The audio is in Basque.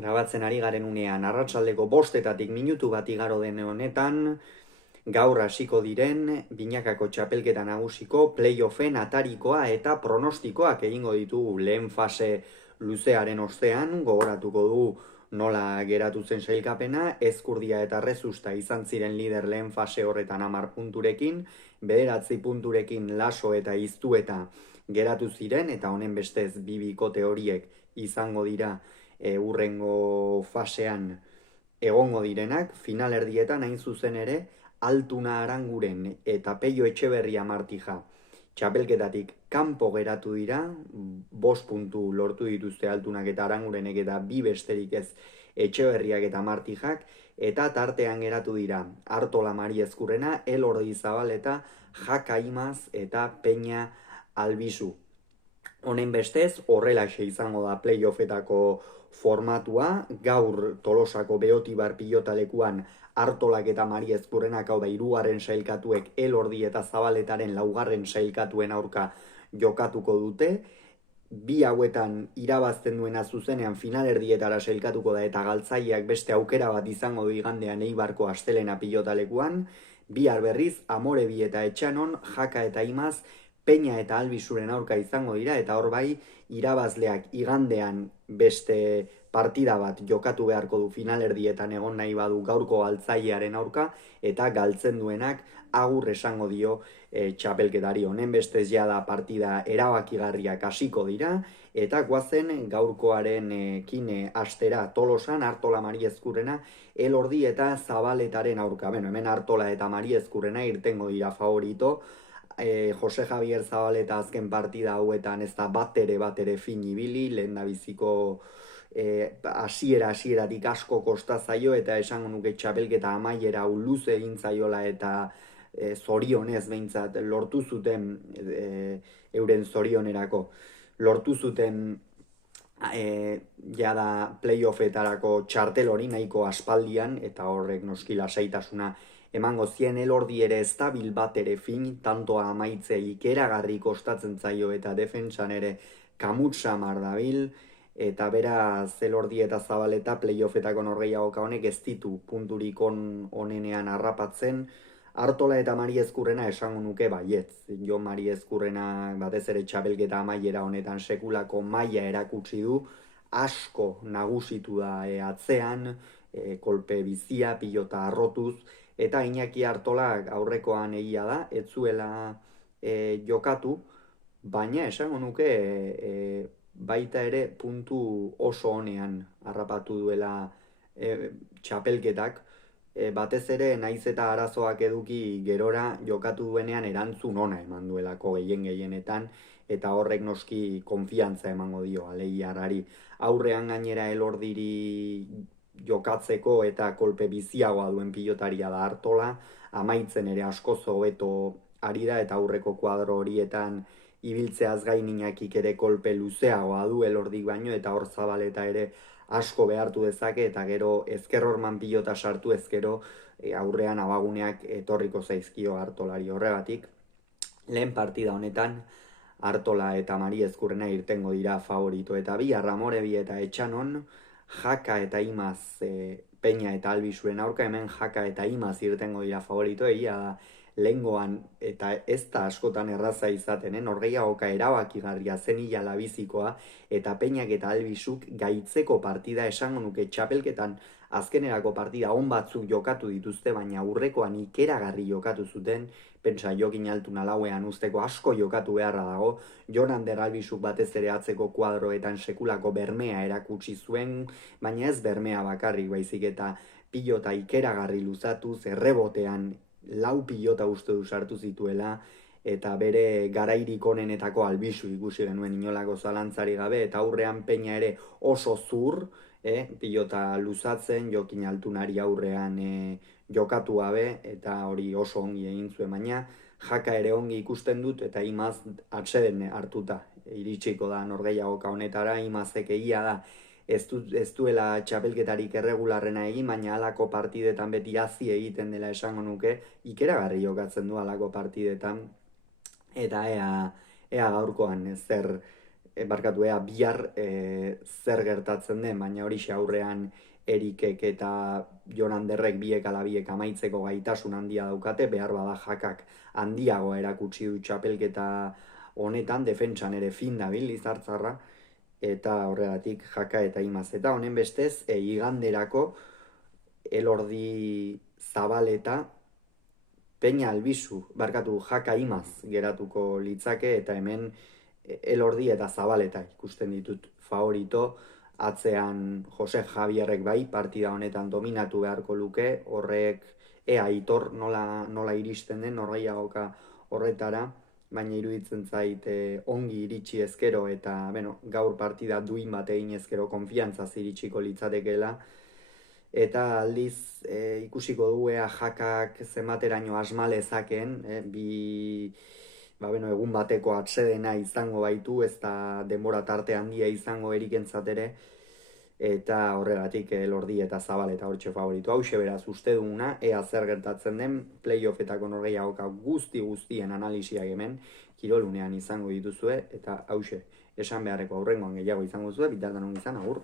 Grabatzen ari garen unean, arratsaldeko 5 minutu bat igaro den honetan, gaur hasiko diren binakako txapelketa nagusiko playoffen atarikoa eta pronostikoak egingo ditugu lehen fase luzearen ostean, gogoratuko du nola geratu zen sailkapena, Ezkurdia eta Rezusta izan ziren lider lehen fase horretan 10 punturekin, 9 punturekin Laso eta Iztueta geratu ziren, eta honen bestez bi bikote horiek izango dira hurrengo fasean egongo direnak, finalerdietan hain zuzen ere, Altuna Aranguren eta Peio Etxeberria Martija txapelketatik kanpo geratu dira, 5 puntu lortu dituzte Altunak eta Arangurenek eta bi besterik ez Etxeberriak eta Martijak, eta tartean geratu dira Artola Mari Ezkurrena, Elordi Zabaleta, Jaka Imaz eta Peña Albizu. Honen bestez, horrelaxe izango da playoffetako formatua, gaur Tolosako Beotibar pilotalekuan Artolak eta Mari Ezkurrenak, hau da, 3. sailkatuek Elordi eta Zabaletaren 4. sailkatuen aurka jokatuko dute. Bi hauetan irabazten duena zuzenean finalerdietara sailkatuko da, eta galtzaileak beste aukera bat izango du igandean Eibarko Astelena pilotalekuan. Bihar berriz, Amorebi eta Etxanon, Jaka eta Imaz, Peña eta Albizuren aurka izango dira, eta hor bai, irabazleak igandean beste partida bat jokatu beharko du finalerdietan egon nahi badu gaurko galtzailearen aurka, eta galtzen duenak agur esango dio txapelketari. Honen bestez da partida erabakigarriak hasiko dira, eta guazen gaurkoaren kine astera Tolosan, Artola Mari Ezkurrena, Elordi eta Zabaletaren aurka. Hemen Artola eta Mari Ezkurrena irtengo dira favorito. Jose Javier Zabaleta azken partida hauetan ez da bat ere fin ibili, lehen da biziko hasieratik asko kosta zaio, eta esango nuke txapelketa amaiera luze egin zaiola, eta zorionez behintzat lortu zuten euren zorionerako lortu zuten jada playoffetarako txartel hori nahiko aspaldian, eta horrek noski lasaitasuna emango zien. Elordi ere estabil bat ere fin, tantoa amaitzea ikeragarri kostatzen zaio, eta defentsan ere kamutsa mardabil, eta beraz Elordi eta Zabaleta playoffetako norgehiagoka honek ez ditu punturik onenean harrapatzen. Artola eta Mari Ezkurrena esango nuke baietz. Jo Mari Ezkurrena batez ere txapelketa amaiera honetan sekulako maila erakutsi du, asko nagusitu da atzean, kolpe bizia, pilota arrotuz, eta Iñaki Artolak aurrekoan egia da, ez zuela jokatu, baina esango nuke baita ere puntu oso honean harrapatu duela txapelketak, batez ere naiz eta arazoak eduki gerora jokatu duenean erantzun ona eman duelako gehienetan, eta horrek noski konfiantza emango dio Aleiarari. Aurrean gainera Elordiri jokatzeko eta kolpe biziagoa duen pilotaria da Artola, amaitzen ere askoz hobeto ari da, eta aurreko kuadro horietan ibiltzeaz gain Iñakik ere kolpe luzeagoa du Elordik baino, eta hor Zabaleta ere asko behartu dezake, eta gero ezker horman pilota sartu ezkero aurrean abaguneak etorriko zaizkio Artolari. Horregatik, lehen partida honetan Artola eta Mari Ezkurrena irtengo dira favorito, eta bi Amorebi eta Etxanon, Jaka eta Imaz Peña eta Albizuren aurka. Hemen Jaka eta Imaz irtengo dira favorito, egia da lehengoan, eta ez da askotan erraza izaten, norgehiagoka erabakigarria zen hilala bizikoa, eta Peñak eta Albizuk gaitzeko partida esango nuke txapelketan azkenerako partida on batzuk jokatu dituzte, baina aurrekoan ikeragarri jokatu zuten. Pentsa Jokin Altuna lauean usteko asko jokatu beharra dago, Jon Ander Albizuk batez ere atzeko kuadroetan sekulako bermea erakutsi zuen, baina ez bermea bakarrik, baizik eta pilota ikeragarri luzatuz, errebotean 4 pilota uste du sartu zituela, eta bere garairik onenetako Albizu ikusi genuen inolako zalantzari gabe, eta aurrean Peña ere oso zur, pilota luzatzen, Jokin Altunari aurrean jokatu gabe, eta hori oso ongi egin zuen, baina Jaka ere ongi ikusten dut, eta Imaz atseden hartuta iritsiko da norgehiagoka honetara. Imazek egia da ez duela txapelketarik erregularrena egin, baina halako partidetan beti hazi egiten dela esango nuke, ikeragarri jokatzen du halako partidetan, eta ea gaurkoan zer bihar zer gertatzen den, baina horixe aurrean Erikek eta Jon Anderrek biek ala biek amaitzeko gaitasun handia daukate, behar bada Jakak handiago erakutsi du txapelketa honetan, defentsan ere fin dabil Lizartzarra, eta horregatik Jaka eta Imaz. Eta honen bestez, iganderako Elordi Zabaleta Peña Albizu, Jaka Imaz geratuko litzake, eta hemen Elordi eta Zabaleta ikusten ditut favorito, atzean Jose Javierrek bai, partida honetan dominatu beharko luke, horrek ea Aitor nola iristen den, norgeiagoka horretara, baina iruditzen zait ongi iritsi ezkero, eta gaur partida duin bat egin ezkero konfiantzaz iritsiko litzatekeela, eta aldiz ikusiko dugu ea Jakak zenbateraino asma lezakeen, egun bateko atsedena izango baitu, ez da denbora tarte handia izango Erikentzat ere, eta horregatik Elordi eta Zabaleta hortxe favorito. Hauxe beraz uste duguna, ea zer gertatzen den, playoffetako norgehiagoka guztien analisiak hemen, kirolunean izango dituzue, eta hauxe, esan beharreko aurrengoan gehiago izango zuen, bitartan izan, agur.